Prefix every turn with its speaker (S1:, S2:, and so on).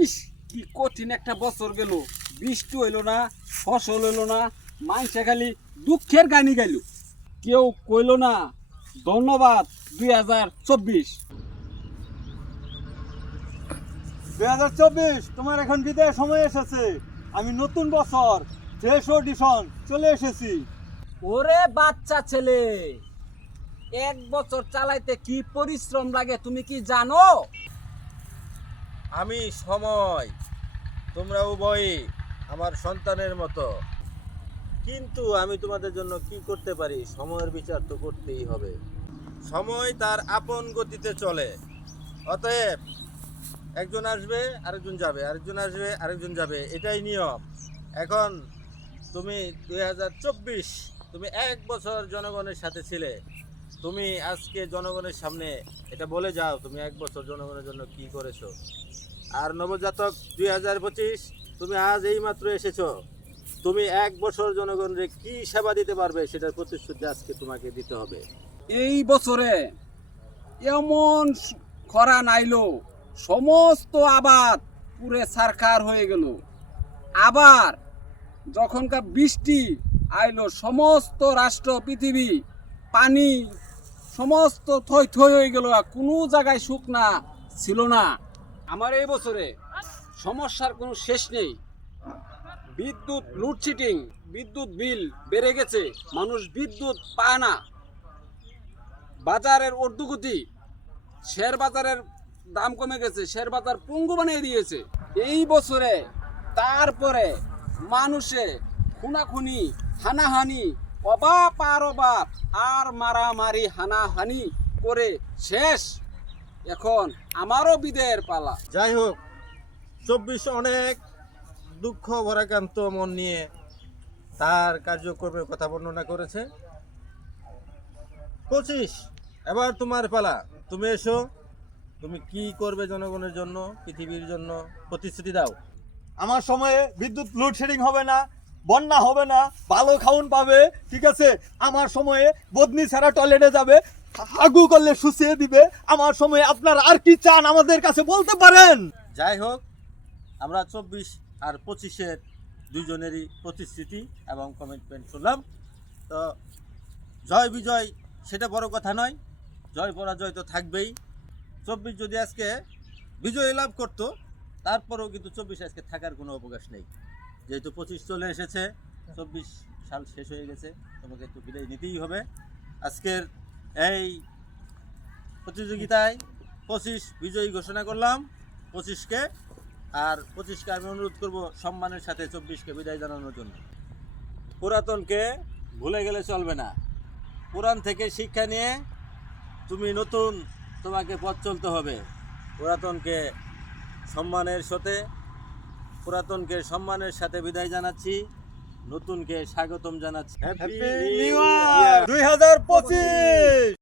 S1: ইস, কি কঠিন একটা বছর গেল। বৃষ্টি হইল না, ফসল হইল না মাইসে খালি দুঃখের গানি গাইল। কেউ কইলো না, ধন্যবাদ, দুই হাজার চব্বিশ।
S2: দুই হাজার চব্বিশ, তোমার এখন বিদায় সময় এসেছে। আমি নতুন বছর, ফ্রেশ অডিশন চলে এসেছি।
S1: ওরে বাচ্চা ছেলে, এক বছর চালাইতে কি পরিশ্রম লাগে তুমি কি জানো?
S3: আমি সময়, তোমরা উভয়ই আমার সন্তানের মতো। কিন্তু আমি তোমাদের জন্য কি করতে পারি? সময়ের বিচার তো করতেই হবে। সময় তার আপন গতিতে চলে। অতএব একজন আসবে, আরেকজন যাবে, আরেকজন আসবে, আরেকজন যাবে। এটাই নিয়ম। এখন তুমি দু হাজার চব্বিশ, তুমি এক বছর জনগণের সাথে ছিলে। তুমি আজকে জনগণের সামনে এটা বলে যাও, তুমি এক বছর জনগণের জন্য কি করেছ? আর নবজাতক দুই হাজার পঁচিশ, তুমি আজ এই মাত্র এসেছ। তুমি এক বছর জনগণের কি সেবা দিতে পারবে সেটার প্রতিশ্রুতি আজকে তোমাকে দিতে হবে।
S1: এই বছরে এমন খরা নাইলো, সমস্ত আবাদ পুরে সারখার হয়ে গেল। আবার যখনকার বৃষ্টি আইলো, সমস্ত রাষ্ট্র, পৃথিবী পানি সমস্ত থই থই হয়ে গেল কোনো জায়গায় সুখ না, ছিল না। আমার এই বছরে সমস্যার কোনো শেষ নেই। বিদ্যুৎ লোডশেডিং বিদ্যুৎ বিল বেড়ে গেছে, মানুষ বিদ্যুৎ পায় না। বাজারের ঊর্ধ্বগতি, শেয়ার বাজারের দাম কমে গেছে, শেয়ার বাজার পঙ্গু বানিয়ে দিয়েছে। এই বছরে তারপরে মানুষে খুনাখুনি, হানাহানি অবাপ আর অবাপ আর মারামারি হানাহানি করে শেষ। এখন আমারও বিদায়ের পালা।
S3: যাই হোক চব্বিশ অনেক দুঃখ ভরাক্রান্ত মন নিয়ে তার কার্যক্রমের কথা বর্ণনা করেছে। পঁচিশ এবার তোমার পালা। তুমি এসো। তুমি কি করবে জনগণের জন্য পৃথিবীর জন্য প্রতিশ্রুতি দাও।
S2: আমার সময়ে বিদ্যুৎ লোডশেডিং হবে না। বন্যা হবে না, ভালো খাউন পাবে, ঠিক আছে? আমার সময়ে বদনি ছাড়া টয়লেটে যাবে, হাগু করলে শুষিয়ে দিবে। আমার সময়ে আপনার আর কি চান আমাদের কাছে বলতে পারেন?
S3: যাই হোক, আমরা চব্বিশ আর পঁচিশের দুজনেরই প্রতিশ্রুতি এবং কমিটমেন্ট শুনলাম। তো, জয় বিজয়, সেটা বড় কথা নয়। জয় পরাজয় তো থাকবেই। চব্বিশ যদি আজকে বিজয় লাভ করতো, তারপরেও কিন্তু চব্বিশ আজকে থাকার কোনো অবকাশ নেই। যেহেতু পঁচিশ চলে এসেছে, চব্বিশ সাল শেষ হয়ে গেছে, তোমাকে একটু বিদায় নিতেই হবে। আজকের এই প্রতিযোগিতায় পঁচিশ বিজয়ী ঘোষণা করলাম, পঁচিশকে। আর পঁচিশকে আমি অনুরোধ করব সম্মানের সাথে চব্বিশকে বিদায় জানানোর জন্য। পুরাতনকে ভুলে গেলে চলবে না। পুরাণ থেকে শিক্ষা নিয়ে তুমি নতুন তোমাকে পথ চলতে হবে। পুরাতনকে সম্মানের সাথে পুরাতনকে সম্মানের সাথে বিদায় জানাচ্ছি নতুনকে স্বাগতম জানাচ্ছি।
S2: হ্যাপি নিউ ইয়ার দুই হাজার পঁচিশ!